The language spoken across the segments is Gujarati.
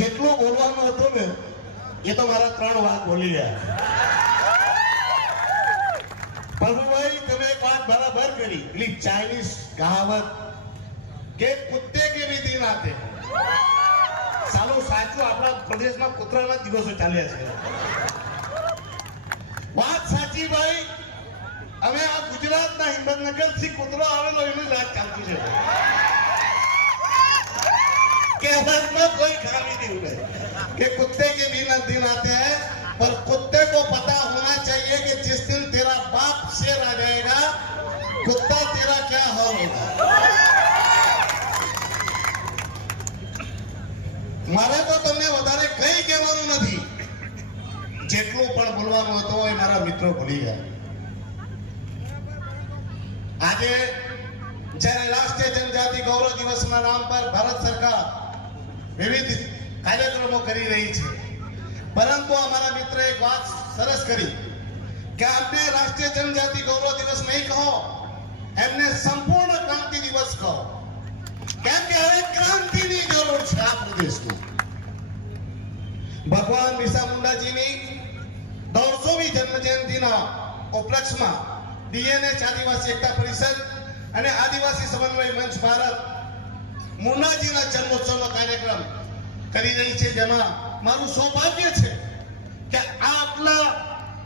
જેટલું બોલવાનું હતું ને એ તો મારા 3 વાત બોલી ગયા. પ્રભુભાઈ તમે એક વાત બરાબર કરી, પેલી ચાઇનીઝ કહાવત કે કુત્તે કે ભી દિન આતે. સાલું સાચું આપણા પ્રદેશમાં કૂતરાના દિવસો ચાલ્યા છે. વાત સાચી ભાઈ. અમે આ ગુજરાતના હિંમતનગર થી કૂતરો આવેલો એની રાત ચાલતી છે. कहावत कोई खामी नहीं हुए कि कुत्ते के भी दिन आते हैं, पर कुत्ते को पता होना चाहिए कि जिस दिन तेरा बाप शेर आ जाएगा कुत्ता तेरा क्या हाल होगा. मारे तो તમને વધારે કઈ કહેવાનું નથી, જેટલું પણ બોલવાનું હતું એ મારા મિત્રો ભૂલી ગયા. આજે જ્યારે રાષ્ટ્રીય જનજાતિ ગૌરવ દિવસના નામ પર ભારત સરકાર વિવિધ કાર્યક્રમો કરી રહી છે, પરંતુ અમારા મિત્રએ એક વાત સરસ કરી કે આપણે રાષ્ટ્રીય જનજાતિ ગૌરવ દિવસ નહીં કહો, એમને સંપૂર્ણ ક્રાંતિ દિવસ કહો, કેમ કે હવે ક્રાંતિની જરૂર છે આ પ્રદેશમાં. ભગવાન બિરસા મુંડાજીની 150મી જન્મ જયંતિના ઉપલક્ષમાં ડીએનએચ આદિવાસી એકતા પરિષદ અને આદિવાસી સમન્વય મંચ ભારત મુન્નાજીના જન્મોત્સવનો કાર્યક્રમ કરી રહી છે, જેમાં મારું સૌભાગ્ય છે કે આટલા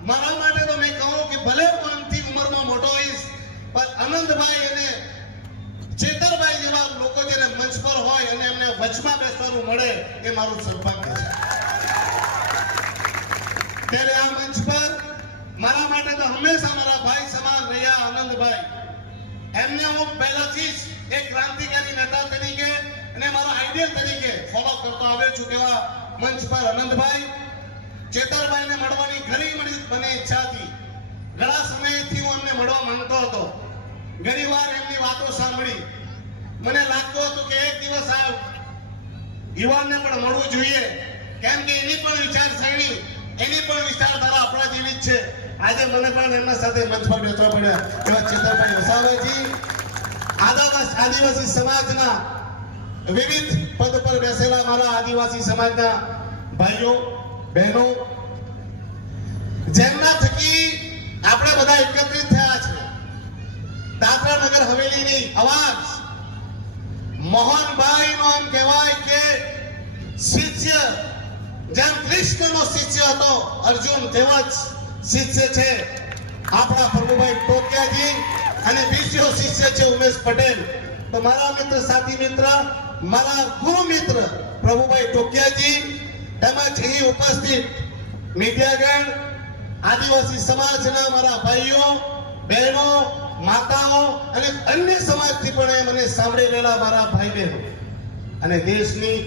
મારા માટે તો મેં કહું કે ભલે હું અંતિમ ઉંમરમાં મોટો હોઈશ, પણ આનંદભાઈ અને ચેતરભાઈ જેવા લોકો જેને મંચ પર હોય અને એમને વચમાં બેસવાનું મળે એ મારું સૌભાગ્ય છે. ત્યારે આ મંચ પર મારા માટે તો હંમેશા મારા ભાઈ સમાન રહ્યા આનંદભાઈ. એમને હું પહેલાથી જ એક ક્રાંતિકારી નેતા તરીકે અને મારા આઈડિયલ તરીકે ફોલો કરતો આવ્યો છું. કેવા મંચ પર આનંદભાઈ, ચેતરભાઈને મળવાની ઘણી મને ઈચ્છા હતી. ઘણા સમયથી હું એમને મળવા માંગતો હતો. ઘણી વાર એમની વાતો સાંભળી મને લાગતું હતું કે એક દિવસ આ યુવાનને પણ મળવું જોઈએ, કેમ કે એની પણ વિચારસરણી, એની પણ વિચારધારા આપણા જેવી જ છે. આજે મને પણ એમના સાથે મંચ પર બેસવા પડ્યા. એવા ચેતરભાઈ વસાવાજી આદિવાસી સમાજના વિવિધ પદ પર બેસેલા મારા આદિવાસી સમાજના ભાઈઓ બહેનો, જેમના થકી આપણે બધા એકત્રિત થયા છે. દાદરા નગર હવેલીની અવાજ મોહનભાઈનો એમ કહેવાય કે શિષ્ય, જેમ કૃષ્ણનો શિષ્ય હતો અર્જુન, તેવા જ શિષ્ય છે આપણા પ્રભુભાઈ ટોકિયાજી અને બીજો શિષ્ય છે ઉમેશ પટેલ. તો મારા મિત્ર, સાથી મિત્ર, મારા ગુરુ મિત્ર પ્રભુભાઈ ટોકિયાજી, તેમજ અહીં ઉપસ્થિત મીડિયાગણ, આદિવાસી સમાજના મારા ભાઈઓ બહેનો, માતાઓ અને અન્ય સમાજથી પણ મને સાંભળી રહેલા મારા ભાઈ બહેનો અને દેશની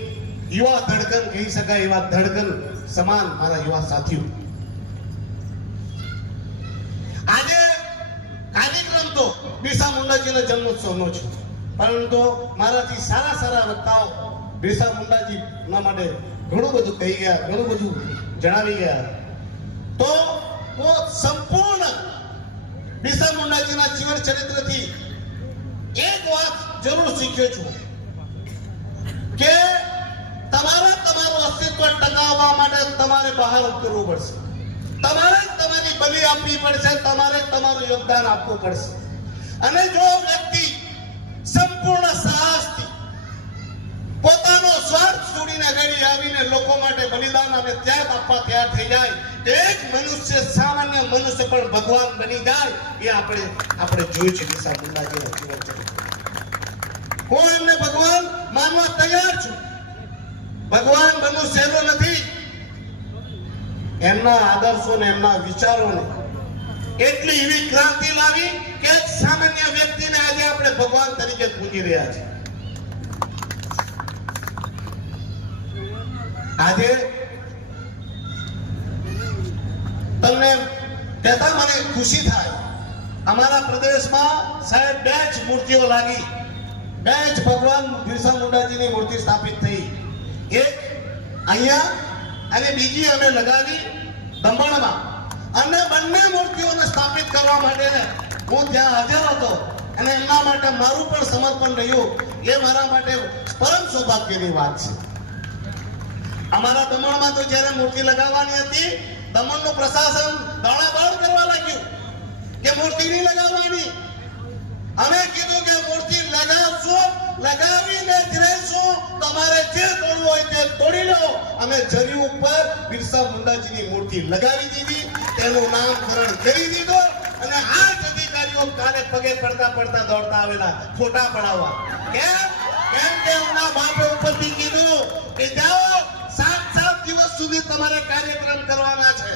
યુવા ધડકન કહી શકાય એવા ધડકન સમાન મારા યુવા સાથીઓ, આજે કાર્યક્રમ તો બિરસા મુંડાજીના જન્મોત્સવનો છે, પરંતુ મારાથી સારા વક્તાઓ બિરસા મુંડાજીના માટે ઘણું બધું કહી ગયા, ઘણું બધું જણાવી ગયા. તો હું સંપૂર્ણ બિરસા મુંડાજીના જીવન ચરિત્રથી એક વાત જરૂર શીખ્યો છું કે તમારું અસ્તિત્વ ટકાવવા માટે તમારે બહાર ઉતરવું પડશે, તમારે તમારી બલિ આપવી પડશે, તમારે તમારું યોગદાન આપવું પડશે. અને જો વ્યક્તિ સંપૂર્ણ સાહસથી પોતાનો સ્વાર્થ છોડીને આગળ આવીને લોકો માટે બલિદાન અને ત્યાગ આપવા તૈયાર થઈ જાય, એક મનુષ્ય, સામાન્ય મનુષ્ય પણ ભગવાન બની જાય, એ આપણે જોયું છે બિરસા મુંડાજીના જીવન ચરિત્ર. હું એમને ભગવાન માનવા તૈયાર છું. ભગવાન બનવું સહેલું નથી. એમના આદર્શોને, એમના વિચારોને એટલી એવી ક્રાંતિ લાવી કે એક સામાન્ય વ્યક્તિને આજે આપણે ભગવાન તરીકે પૂજી રહ્યા છીએ. આજે તમને કહેતા મને ખુશી થાય, અમારા પ્રદેશમાં સાહેબ 2 જ મૂર્તિઓ લાગી, 2 જ ભગવાન બિરસા મુંડાજીની મૂર્તિ સ્થાપિત થઈ. એક અહીંયા અને બીજી અમે લગાવી દમણમાં. અને બંને મૂર્તિઓને સ્થાપિત કરવા માટે હું ત્યાં હાજર હતો અને એમના માટે મારું પણ સમર્પણ રહ્યું. એ મારા માટે પરમ સૌભાગ્યની વાત છે. અમારા દમણમાં તો જ્યારે મૂર્તિ લગાવવાની હતી, દમણનું પ્રશાસન દોડાદોડ કરવા લાગ્યું કે મૂર્તિ નહીં લગાવવાની. અમે કીધું કે મૂર્તિ લગાવશું, લગાવીને જ રહેશું. તમારે જે તોડવું હોય તે તોડી લો. અમે જરી ઉપર બિરસા મુંડાજીની મૂર્તિ લગાવી દીધી, તેનું નામકરણ કરી દીધું અને આ જ અધિકારીઓ કાલે પગે પડતા પડતા દોડતા આવેલા ફોટા પડાવવા. કેમ કે એમના બાપે ઉપરથી કીધું કે જાઓ 7 દિવસ સુધી તમારે કાર્યક્રમ કરવાના છે.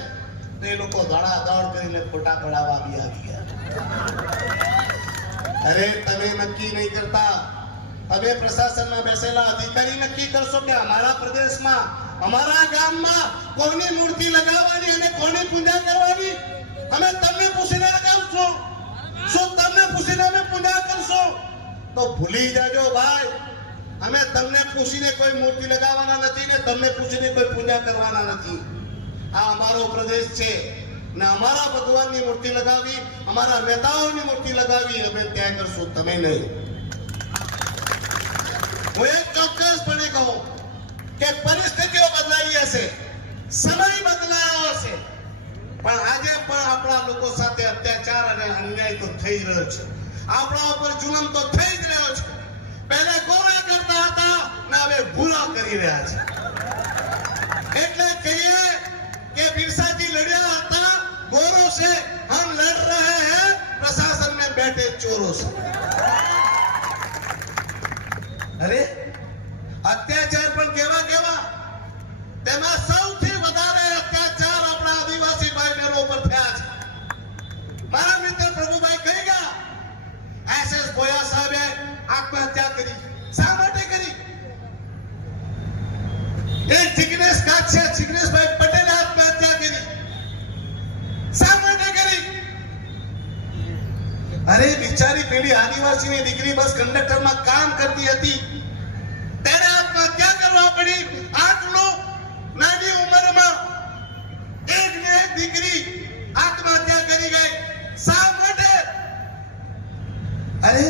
તો એ લોકો દોડાદોડ કરીને ફોટા પડાવવા આવી ગયા. અરે તમે નક્કી નહીં કરતા, તમે પ્રશાસનમાં બેસેલા અધિકારી નક્કી કરશો કે અમારા પ્રદેશમાં, અમારા ગામમાં કોની મૂર્તિ લગાવવાની અને કોની પૂજા કરવાની. અમે તમને પૂછીને લગાવશું. શું તમને પૂછીને અમે પૂજા કરશું? તો ભૂલી જાજો ભાઈ, અમે તમને પૂછીને કોઈ મૂર્તિ લગાવવાના નથી ને તમને પૂછીને કોઈ પૂજા કરવાના નથી. આ અમારો પ્રદેશ છે ને અમારા ભગવાનની મૂર્તિ લગાવી, અમારા નેતાઓની મૂર્તિ લગાવી અમે ત્યાં કરશું, તમે નહીં. હું એક ચોક્કસપણે કહું કે પરિસ્થિતિઓ બદલાઈ હશે, સમય બદલાયો હશે, પણ આજે પણ આપણા લોકો સાથે અત્યાચાર અને અન્યાય તો થઈ રહ્યો છે. આપણા ઉપર જુલમ તો થઈ જ રહ્યો છે. પહેલા ગોરા કરતા હતા ને હવે ભૂલા કરી રહ્યા છે. એટલે કહીએ કે બિરસાજી લડ્યા હતા, ગોરો से हम लड़ रहे हैं, प्रशासन में बैठे चोरों से. अरे અત્યાચાર પણ કેવા કેવા, તેમાં સૌથી વધારે અત્યાચાર આપણા આદિવાસી ભાઈ બહેનો ઉપર થયા છે. મારા મિત્ર પ્રભુભાઈ કહી ગયા, એસએસ બોયા સાહેબે આત્મહત્યા કરી. શા માટે કરી? એક જિગ્નેશ કાછિયા, જિગ્નેશભાઈ પટેલે આત્મહત્યા કરી. શા માટે કરી? અરે બિચારી પેલી આદિવાસીની દીકરી બસ કંડક્ટરમાં કામ કરતી હતી, તેને આત્મહત્યા કરવા પડી. આટલું નાની ઉંમરમાં એક ને એક દીકરી આત્મહત્યા કરી ગઈ. શા માટે? અરે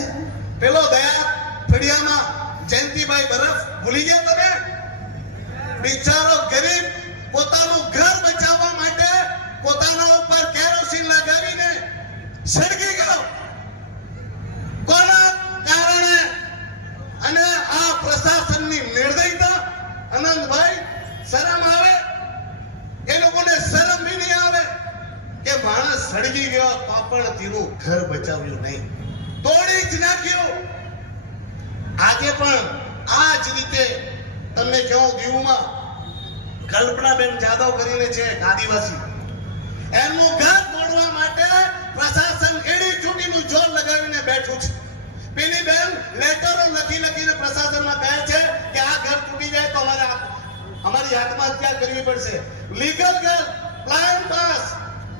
પેલો દયા ફળિયામાં જયંતિભાઈ બરફ ભૂલી ગયા તમે? બિચારો ગરીબ પોતાનું ઘર બચાવવા માટે પોતાના ઉપર કેરોસીન લગાવીને સળગી ગયો. કોના કારણે? અને આ પ્રશાસનની નિર્દયતા. આનંદભાઈ, શરમ આવે? એ લોકોને શરમ બી નહીં આવે કે માણસ સળગી ગયો તો પણ તેનું ઘર બચાવ્યું નહીં, તોડી જ નાખ્યું. આજે પણ આ જ રીતે તમને કહું, દીવમાં કલ્પનાબેન જાદવ કરીને છે એક આદિવાસી, એમનું ઘર તોડવા માટે પ્રશાસન એડી ચૂંટીનું જોર લગાવીને બેઠું છે. પેલી બેન લેટરો લખીને પ્રશાસનમાં કહે છે કે આ ઘર તૂટી જાય તો અમારી આત્મહત્યા કરવી પડશે. લીગલ ઘર, પ્લાન પાસ.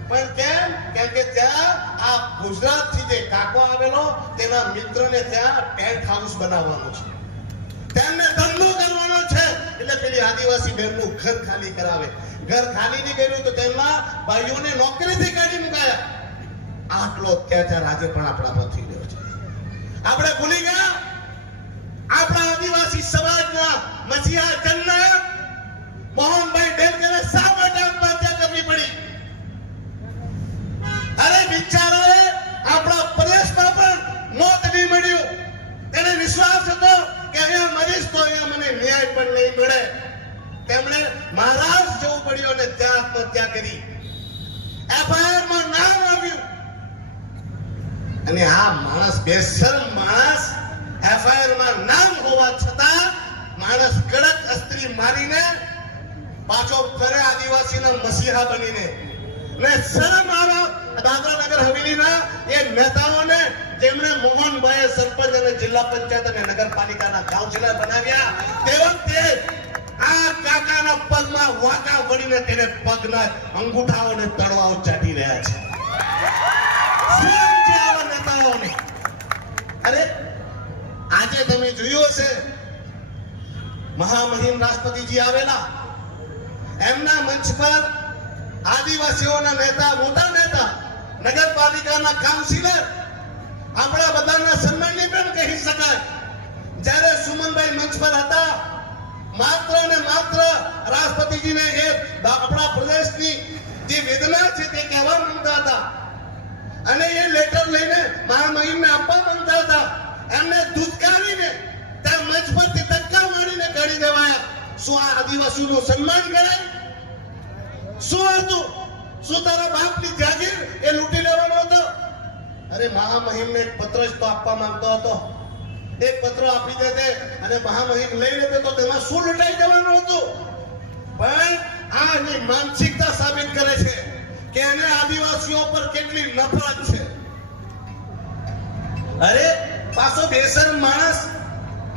પણ કેમ કે ત્યાં આ ગુજરાતથી જે કાકો આવેલો તેના મિત્રને ત્યાં ટેન્ટ હાઉસ બનાવવાનો છે, તેમને ધંધો કરવાનો છે. એટલે પેલી આદિવાસી બહેનનું ઘર ખાલી કરાવે. ઘર ખાલી નહીં કર્યું તો તેમના ભાઈઓને નોકરીથી કાઢી મુકાયા. આટલો અત્યાચાર આજે પણ આપણા પર થઈ રહ્યો છે. આપણે ભૂલી ગયા આપણા આદિવાસી સમાજના મસીહા જનનાયક મોહનભાઈ ડેલકરે શા માટે આત્મહત્યા કરવી પડી? અરે બિચારાએ આપણા પ્રદેશમાં પણ મોત નહીં મળ્યું. તેને વિશ્વાસ હતો કે અહીંયા મરીશ તો અહીંયા મને ન્યાય પણ નહીં મળે. તેમણે મહારાષ્ટ્ર જવું પડ્યું અને ત્યાં આત્મહત્યા કરી. એફઆઈઆર માં નામ આવ્યું અને આ માણસ, બેશરમ માણસ, એફઆઈઆર માં નામ હોવા છતાં માણસ કડક અસ્ત્રી મારીને પાછો ફરે આદિવાસીના મસીહા બનીને. ને શરમ આવે દાદરા નગર હવેલીના એ નેતાઓને જેમણે મોહનભાઈ સરપંચ અને જિલ્લા પંચાયત અને નગરપાલિકાના કાઉન્સિલર બનાવ્યા, તે વખતે આ કાકાના પગમાં વાંકા વળીને તેને પગના અંગૂઠાઓને તળવાઓ ચાટી રહ્યા છે. શરમ છે આવા નેતાઓને. અરે આજે તમે જોયું હશે, મહામહિમ રાષ્ટ્રપતિજી આવેલા, એમના મંચ પર આદિવાસીઓના નેતા, મોટા નેતા, નગરપાલિકાના કાઉન્સિલર, આપણા બધાના સન્માનની પણ કહી શકાય. જ્યારે સુમનભાઈ મંચ પર હતા, માત્ર ને માત્ર રાષ્ટ્રપતિજીને એ આપણા પ્રદેશની જે વેદના છે તે કહેવા માંગતા હતા અને એ લેટર લઈને મહામહિમને આપવા માંગતા હતા. એમને ધુતકારીને ત્યાં મંચ પરથી ધક્કા મારીને કાઢી દેવાયા. શું આ આદિવાસીનું સન્માન ગણાય? શું હતું? શું તારા બાપની જાગીર એ લૂંટી લેવાનો હતો? અરે મહામહિમને એક પત્ર જ તો આપવા માંગતો હતો. એક પત્ર આપી દેતે અને મહામહિમ લઈ લેતે તો તેમાં શું લૂંટાઈ જવાનું હતું? પણ આની માનસિકતા સાબિત કરે છે કે એને આદિવાસીઓ પર કેટલી નફરત છે. અરે પાછો બેશરમ માણસ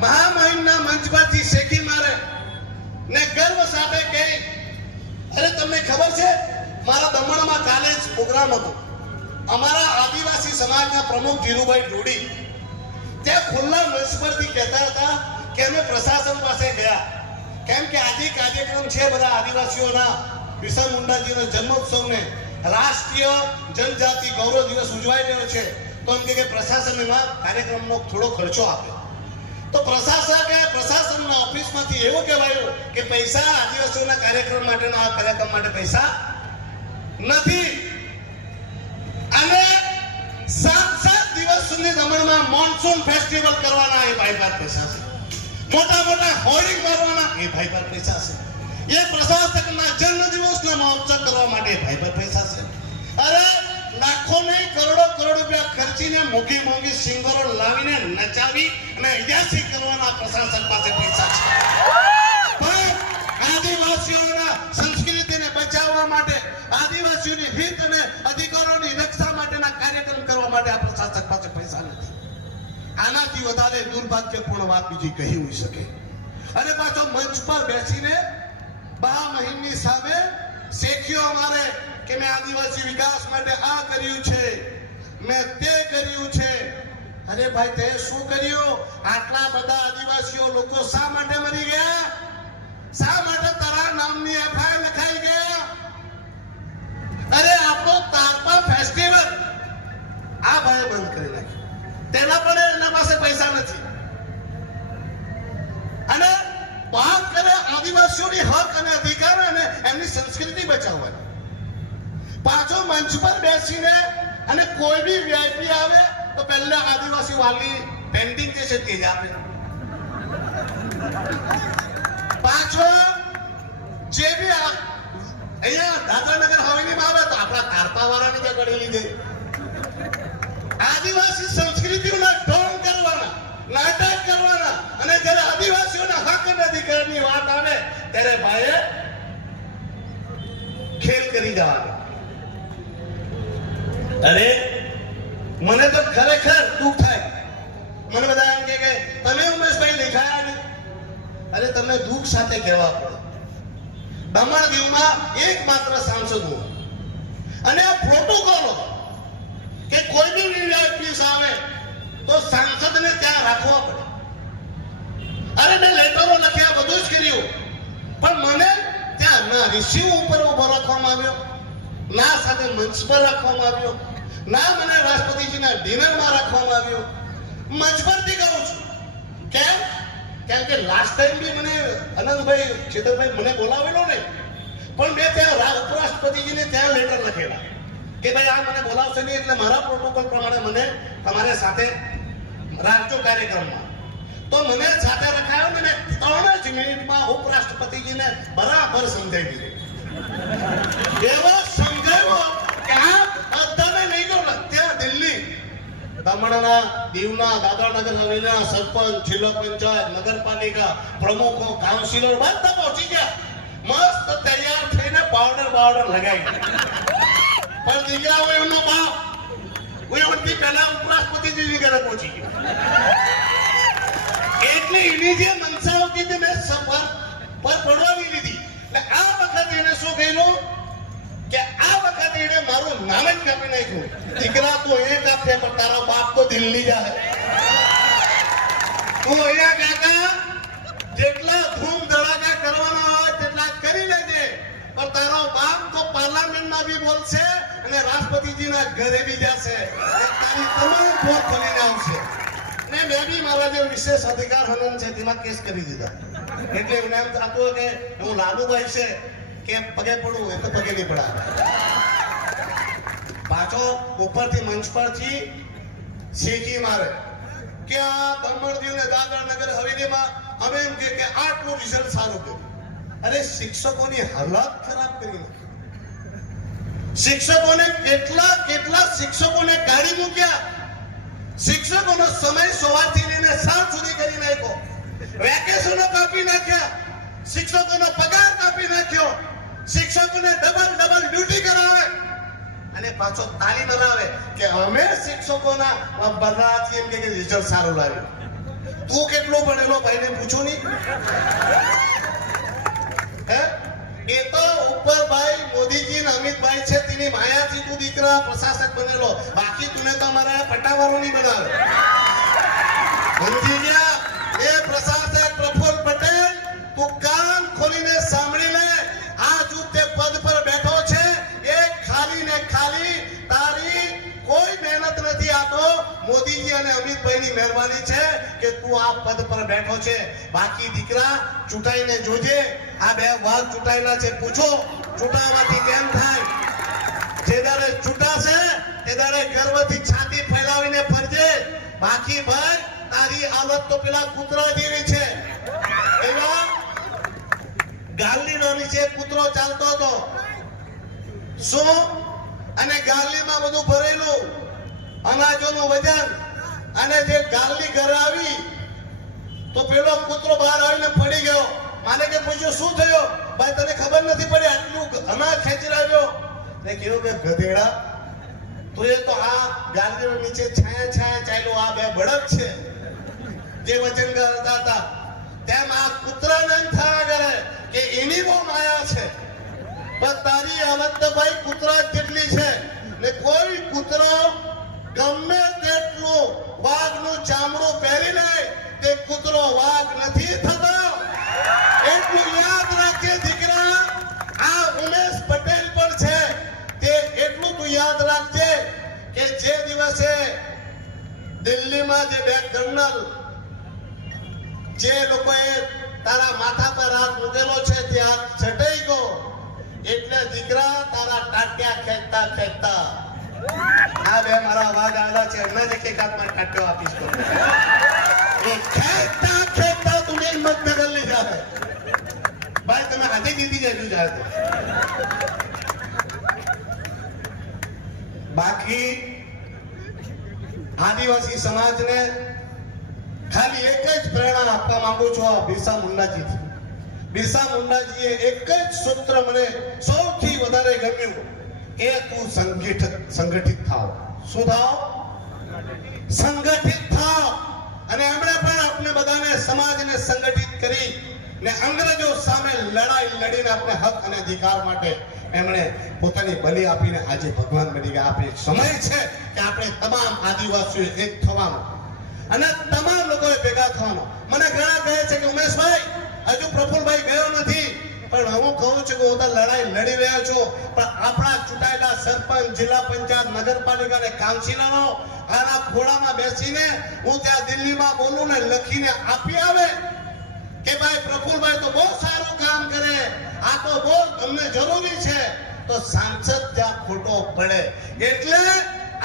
મહામહિમના મંચ પરથી શેકી મારે ને ગર્વ સાથે કહે, અરે તમને ખબર છે મારા દમણમાં કાલે જ પ્રોગ્રામ હતો. અમારા આદિવાસી સમાજના પ્રમુખ ધીરુભાઈ ઢોડી ત્યાં ખુલ્લા મંચ પરથી કહેતા હતા કે અમે પ્રશાસન પાસે ગયા કેમ કે આજે કાર્યક્રમ છે બધા આદિવાસીઓના બિરસા મુંડાજીના જન્મોત્સવને રાષ્ટ્રીય જનજાતિ ગૌરવ દિવસ ઉજવાઈ રહ્યો છે તો એમ કે પ્રશાસન એમાં કાર્યક્રમનો થોડો ખર્ચો આપે. તો પ્રશાસનના ઓફિસમાંથી એવું કહેવાયું કે પૈસા આદિવાસીઓના કાર્યક્રમ માટેના આ કાર્યક્રમ માટે પૈસા નથી. અને 7 દિવસ સુધી દમણમાં મોન્સૂન ફેસ્ટિવલ કરવાના એ ભાઈ પાસે પૈસા છે. મોટા મોટા હોર્ડિંગ મારવાના એ ભાઈ પાસે પૈસા છે. એ પ્રશાસકના જન્મદિવસના મહોત્સવ કરવા માટે ભાઈ પાસે પૈસા છે. અરે લાખો નહીં કરોડો રૂપિયા ખર્ચીને મોંઘી સિંગરો લાવીને નચાવી અને અયાસી કરવાના પ્રશાસક પાસે પૈસા છે. પણ આદિવાસીઓના સંસ્કૃતિને બચાવવા માટે આદિવાસીઓની હિત અને અધિકારોની રક્ષા માટેના કાર્યક્રમ કરવા માટે આ પ્રશાસક પાસે પૈસા નથી. આનાથી વધારે દુર્ભાગ્યપૂર્ણ વાત બીજી કહી હોઈ શકે. અને પાછો મંચ પર બેસીને મહામહિમની સામે શેખ્યો અમારે કે મેં આદિવાસી વિકાસ માટે આ કર્યું છે, મેં તે કર્યું છે. અરે ભાઈ તે શું કર્યું? આટલા બધા આદિવાસીઓ લોકો શા માટે મરી ગયા? શા માટે તારા નામની એફઆઈઆર લખાઈ ગયા? અરે આપણો તાપા ફેસ્ટિવલ આ ભાઈ બંધ કરી નાખ્યો. તેના પણ એના પાસે પૈસા નથી. અને વાત કરે આદિવાસીઓની હક અને અધિકાર અને એમની સંસ્કૃતિ બચાવવાની. પાછો મંચ પર બેસીને અને કોઈ બી વીઆઈપી આવે તો પહેલા આદિવાસી વાલી પેન્ટિંગ જે છે તે જ આપે. પાછો જે બી અહીંયા દાદરાનગર હવેલીમાં આવે તો આપણા કારપા વાળાને ત્યાં ગળી લીધે. આદિવાસી સંસ્કૃતિઓના ઢોંગ કરવાના, નાટક કરવાના અને જ્યારે આદિવાસીઓના હક અને અધિકારની વાત આવે ત્યારે ભાઈએ ખેલ કરી જવાના. અરે મને તો ખરેખર દુઃખ થાય. મને બધા એમ કે તમે ઉમેશભાઈ દેખાયા નહીં. અરે તમે દુઃખ સાથે કહેવા પડે. દમણ દીવમાં એકમાત્ર સાંસદ હું અને આ પ્રોટોકોલ કે કોઈ બી વીઆઈપી આવે તો સાંસદને ત્યાં રાખવા પડે. અરે મેં લેટરો લખ્યા, બધું જ કર્યું, પણ મને ત્યાં ના રિસીવ ઉપર ઉભો રાખવામાં આવ્યો, ના સાથે મંચ પર રાખવામાં આવ્યો, ના મને રાષ્ટ્રપતિજીના ડિનરમાં રાખવામાં આવ્યો. મંચ પરથી કહું છું. કેમ? કેમ કે લાસ્ટ ટાઈમ બી મને આનંદભાઈ ચેતરભાઈ મને બોલાવેલો નહીં, પણ મેં ત્યાં ઉપરાષ્ટ્રપતિજીને ત્યાં લેટર લખેલા કે ભાઈ આ મને બોલાવશે નહીં એટલે મારા પ્રોટોકોલ પ્રમાણે મને તમારે સાથે રાખજો કાર્યક્રમમાં. તો મને સાથે રખાયો ને મેં 3 જ મિનિટમાં ઉપરાષ્ટ્રપતિજીને બરાબર સમજાવી દીધું. એવો સમજાવ્યો કે આ બધાને લઈ ગયો ત્યાં દિલ્હી. દમણના દીવના દાદરાનગર હવેલીના સરપંચ, જિલ્લા પંચાયત, નગરપાલિકા પ્રમુખો, કાઉન્સિલર બધા પહોંચી ગયા. મસ્ત તૈયાર થઈને પાવડર લગાવી. પણ દીકરાઓ એમનો બાપ ઉયવણથી પહેલા ઉપરાષ્ટ્રપતિજીની ઘરે પહોંચી ગયો. એટલે એની જે મનસા હતી તે મેં સફર પર પડવાની લીધી. એટલે આ વખતે એને શું કહ્યું કે આ વખતે એને મારું નામ જ કાપી નાખ્યું. દીકરા તું અહીંયા કાપે પણ તારો બાપ તો દિલ્હી જાય. તું અહીંયા કાકા જેટલા ધૂમ ધડાકા કરવાના હોય તેટલા કરી લેજે, પણ તારો બાપ તો પાર્લામેન્ટમાં બી બોલશે અને રાષ્ટ્રપતિજીના ઘરે બી જશે. તારી તમામ પોત ખોલીને આવશે. ને મેં બી મારા જે વિશેષ અધિકાર હનન છે તેમાં કેસ કરી દીધા. એટલે એમને એમ થતું હોય કે હું લાલુભાઈ છે કે પગે પડું એ તો પગે નહીં પડા. પાછો ઉપરથી મંચ પરથી શેકી મારે કે આ દમણદીવ ને દાદરા નગર હવેલીમાં અમે એમ કે આટલું રિઝલ્ટ સારું કર્યું. અરે શિક્ષકોની હાલત ખરાબ કરી નાખી. શિક્ષકોને કેટલા શિક્ષકોને ગાડી મૂક્યા. શિક્ષકોનો સમય સવારથી લઈને સાંજ સુધી કરી નાખ્યો. વેકેશનો કાપી નાખ્યા. શિક્ષકોનો પગાર કાપી નાખ્યો. શિક્ષકોને ડબલ ડ્યુટી કરાવે અને પાછો તાલી બનાવે કે અમે શિક્ષકોના બદલાથી એમ કે રિઝલ્ટ સારું લાવ્યું. તું કેટલો ભણેલો ભાઈને પૂછો નહીં. હે એ તો ઉપર ભાઈ મોદીજી ને અમિતભાઈ છે તેની માયાથી તું દીકરા પ્રશાસક બનેલો. બાકી તુને તો અમારા પટ્ટાવાળો નહીં બનાવે. સમજી ગયા? એ પ્રશાસક પ્રફુલ્લ પટેલ તું કાન ખોલીને સાંભળી લે. આ જો તે પદ પર બેઠો છે એ ખાલી ને ખાલી તારી કોઈ મહેનત નથી. આ તો મોદીજી અને અમિતભાઈની મહેરબાની છે કે તું આ પદ પર બેઠો છે. બાકી દીકરા ચૂંટાઈને જોજે. આ બે વાઘ ચૂંટાયેલા છે. પૂછો ચૂંટાવાથી કેમ થાય. જે દાડે ચૂંટાશે તે દાડે ગર્વથી છાતી ફેલાવીને ફરજે. બાકી ભાઈ તારી હાલત તો પેલા કૂતરા જેવી છે. પેલા ગાલની નીચે કૂતરો ચાલતો હતો. શું? અને ગાલડીમાં બધું ભરેલું અનાજોનું વજન. અને જે ગાલડી ઘરે આવી તો પેલો કૂતરો બહાર આવીને પડી ગયો. માને કે પૂછ્યું શું થયું? ભાઈ તને ખબર નથી પડી આટલું અનાજ ખેંચી લાવ્યો. ને કીધું કે ગધેડા તું એ તો આ ગાલડી નીચે છાયા ચાલ્યો. આ બે બળદ છે જે વજન કરતા હતા. તેમ આ કૂતરાને એમ થયા કરે કે એની બહુ માયા છે. પણ તારી હાલત તો ભાઈ કૂતરા જેટલી છે. ને કોઈ કૂતરો ગમે તેટલું વાઘનું ચામડું પહેરી લે તે કૂતરો વાઘ નથી થતો. એટલું યાદ રાખજે દીકરા. આ ઉમેશ પટેલ પણ છે તે એટલું તું યાદ રાખજે કે જે દિવસે દિલ્હીમાં જે બે કર્નલ જે લોકોએ તારા માથા પર હાથ મૂકેલો છે તે હાથ છટાઈ ગયો. એટલે દીકરા તારા ટાટિયા ખેંચતા આ બે મારા વાઘ આવેલા છે એમને જ એક હાથમાં ટાટિયો આપીશ તો એ ખેંચતા તું હિંમત બદલી જાવે. ભાઈ તમે આજે જીતી જાય જાય. બાકી આદિવાસી સમાજને ખાલી એક જ પ્રેરણા આપવા માંગુ છું બિરસા મુંડાજીથી. બિરસા મુંડાજીએ એક જ સૂત્ર મને સૌથી વધારે ગમ્યું કે તું સંગઠિત થાવ. શું થાવ? સંગઠિત થાવ. અને એમણે પણ આપણે બધાને સમાજને સંગઠિત કરી ને અંગ્રેજો સામે લડાઈ લડીને આપણે હક અને અધિકાર માટે એમણે પોતાની બલિ આપીને આજે ભગવાન બની ગયા. આપણે સમય છે કે આપણે તમામ આદિવાસીઓ એક થવાનું અને તમામ લોકોએ ભેગા થવાનું. મને ઘણા કહે છે કે ઉમેશભાઈ હજુ પ્રફુલ્લભાઈ ગયો નથી. પણ હું કહું છું કે હું તો લડાઈ લડી રહ્યો છું. પણ આપણા ચૂંટાયેલા સરપંચ, જિલ્લા પંચાયત, નગરપાલિકા અને કાઉન્સિલરો આના ખોળામાં બેસીને હું ત્યાં દિલ્હીમાં બોલું ને લખીને આપી આવે કે ભાઈ પ્રફુલ્લભાઈ તો બહુ સારું કામ કરે, આ તો બહુ અમને જરૂરી છે, તો સાંસદ ત્યાં ખોટો પડે. એટલે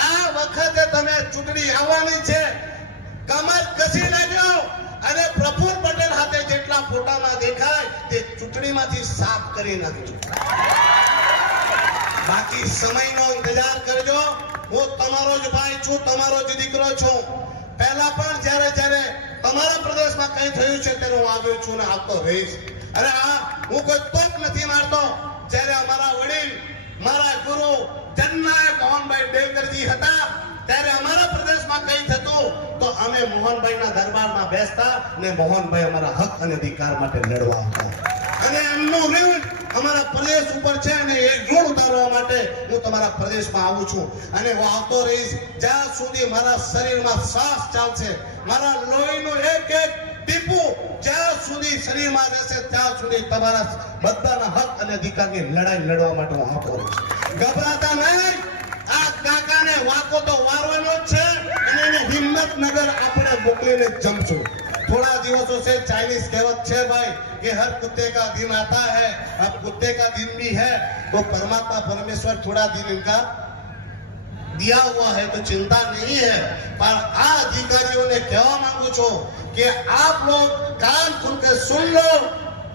આ વખતે તમે ચૂંટણી આવવાની છે. કમર કસી લેજો અને પ્રફુલ્લ પટેલ હાથે જેટલા ફોટામાં દેખાય તે ચૂંટણીમાંથી સાફ કરી નાખજો. બાકી સમયનો ઇંતજાર કરજો. હું તમારો જ ભાઈ છું, તમારો જ દીકરો છું. પહેલા પણ જ્યારે તમારા પ્રદેશમાં કંઈ થયું છે તેનો હું આવ્યો છું ને આવતો રહીશ. અરે હું કોઈ તોપ નથી મારતો. જ્યારે અમારા વડીલ, મારા ગુરુ જનનાયક મોહનભાઈ ડેલકરજી હતા ત્યારે અમારા પ્રદેશમાં કંઈ થતું તો અમે મોહનભાઈના દરબારમાં બેસતા ને મોહનભાઈ અમારા હક અને અધિકાર માટે લડવા હતા. અને એમનું ઋણ અમારા પ્રદેશ ઉપર છે અને એ ઋણ ઉતારવા માટે હું તમારા પ્રદેશમાં આવું છું અને હું આવતો રહીશ જ્યાં સુધી મારા શરીરમાં શ્વાસ ચાલશે. મારા લોહીનું એક એક ટીપું જ્યાં સુધી શરીરમાં રહેશે ત્યાં સુધી તમારા બધાના હક અને અધિકારની લડાઈ લડવા માટે હું આવતો રહીશ. ગભરાતા નહીં. આ કાકાને વાકો તો વારવાનો જ છે અને એને હિંમતનગર આપણે મોકલીને જમશું. थोड़ा दिवसों से चाइनीज कहावत है भाई कि हर कुत्ते का दिन आता है, अब कुत्ते का दिन भी है तो परमात्मा परमेश्वर थोड़ा दिन इनका दिया हुआ है तो चिंता नहीं है। पर आ अधिकारियों ने कहवा मांगू छो कि आप लोग कान खुल के सुन लो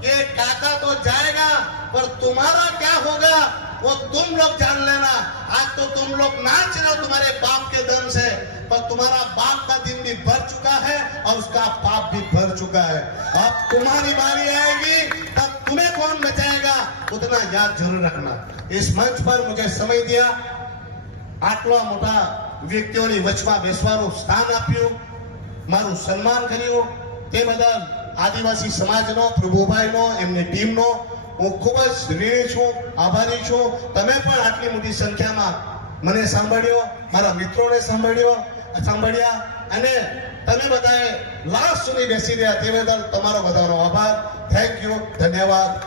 कि काका तो जाएगा पर तुम्हारा क्या होगा वो तुम लोग जान लेना। आज तो तुम लोग नाच रहे हो तुम्हारे बाप के दम से, पर तुम्हारा बाप का दिन भी भर चुका है और उसका पाप भी भर चुका है। अब तुम्हारी बारी आएगी तब तुम्हें कौन बचाएगा उतना याद जरूर रखना। इस मंच पर मुझे समय दिया, આટલા મોટા વ્યક્તિઓની વચમાં બેસવાનું સ્થાન આપ્યું, મારું સન્માન કર્યું તે બદલ આદિવાસી સમાજનો, પ્રભુભાઈનો, એમની ટીમનો હું ખૂબ જ ઋણી છું, આભારી છું। તમે પણ આટલી મોટી સંખ્યામાં મને સાંભળ્યો, મારા મિત્રોને સાંભળ્યા અને તમે બધાએ લાસ્ટ સુધી બેસી રહ્યા તે બદલ તમારો બધાનો આભાર। થેન્ક યુ, ધન્યવાદ।